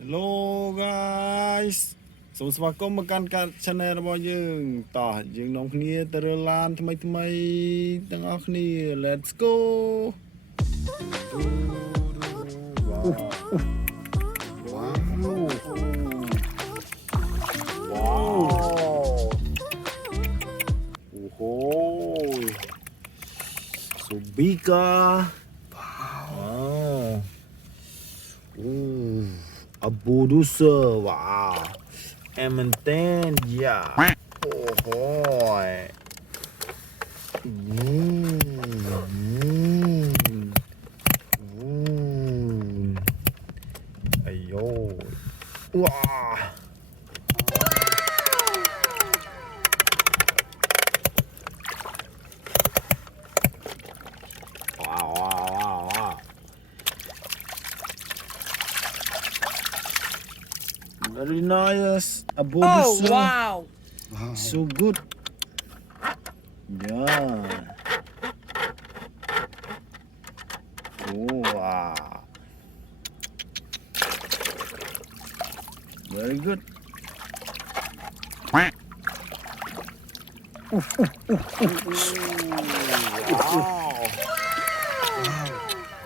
Hello guys សូមស្វាគមន៍មកកាន់ការ channel របស់យើងតោះយើងនាំគ្នាទៅរើឡានថ្មីទាំងអស់គ្នា Let's go វ៉ាអូហូ so big a bulldozer wow Mainan ya oh hoy ayo wah very nice. A bulldozer. Oh wow! So good. Yeah. Oh wow. Very good. Wow.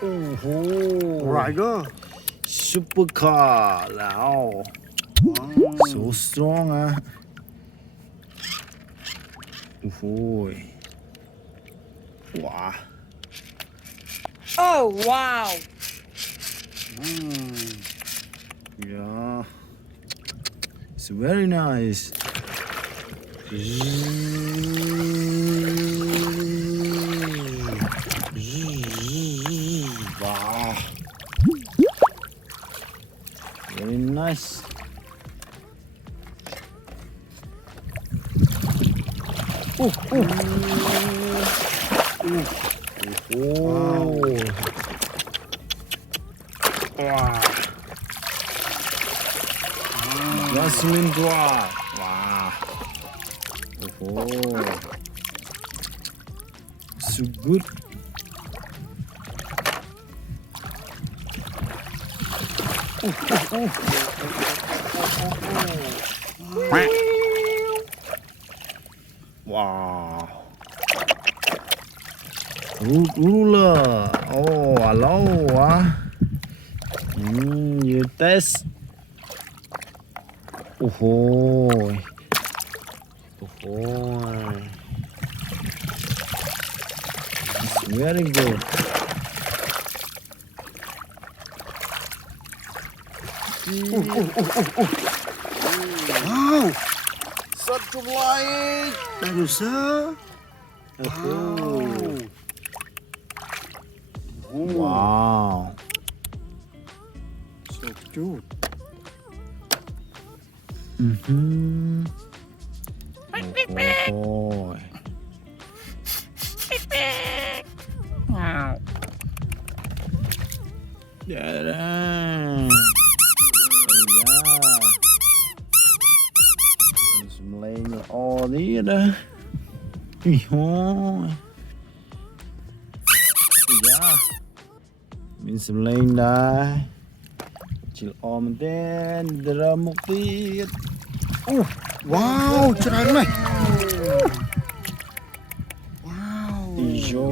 Oh. Right go. Supercar now. So strong oh wow Oh wow! yeah it's very nice wow very nice. Wow. Gasoline drop. Wow. Oh. So good. Wow. Ruler. Oh, hello. You test. Oh, oh. It's very good. Wow. Such a light. Bulldozer. Wow. So cute. Oh. Wow! Yeah. Some lane all đi đó. Yeah. Mình xem lên đây. Chỉ ôm tên drum một tí. Wow, trời này. Wow. Yo.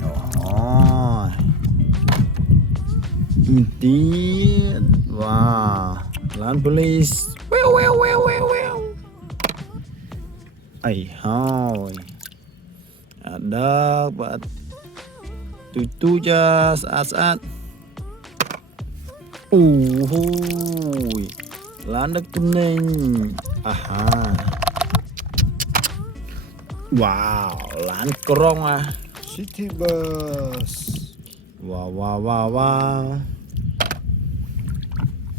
Đó. Tí. Wow. Land police. Well. Ay hoy. Ada buat tutu jas saat. Landak kuning. Aha. Wow, lan krong City bus. Wow.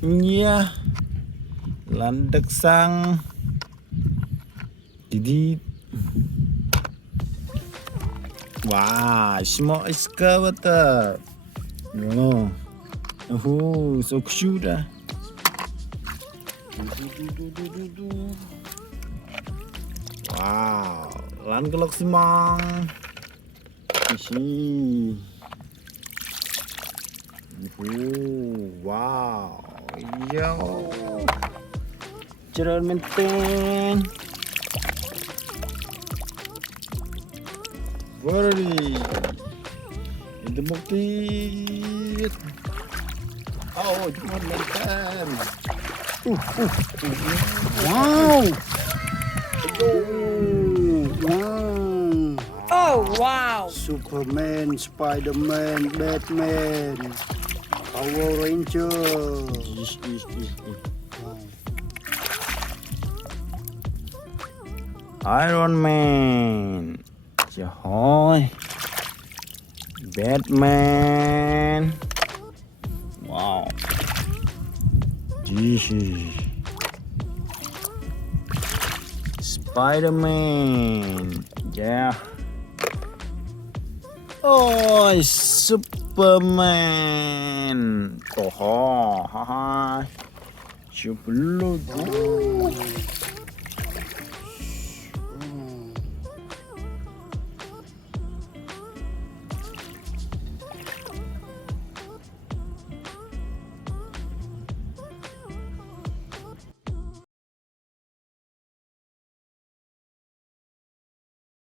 Iya. Landak sang. Didit. Wow, small excavator. No. Oh, so cute. Wow, lan kelok simang. Isi. wow. Yo.ច្រើនមែនទែន Very. Itu bukti. Oh, cuma mainan. Wow. Oh, wow. Superman, Spiderman, Batman, Power Ranger. Iron Man. Trời. Batman. Wow. Jeez. Spider-Man. Yeah. Oh, Superman. Oh, ha ha. Super look.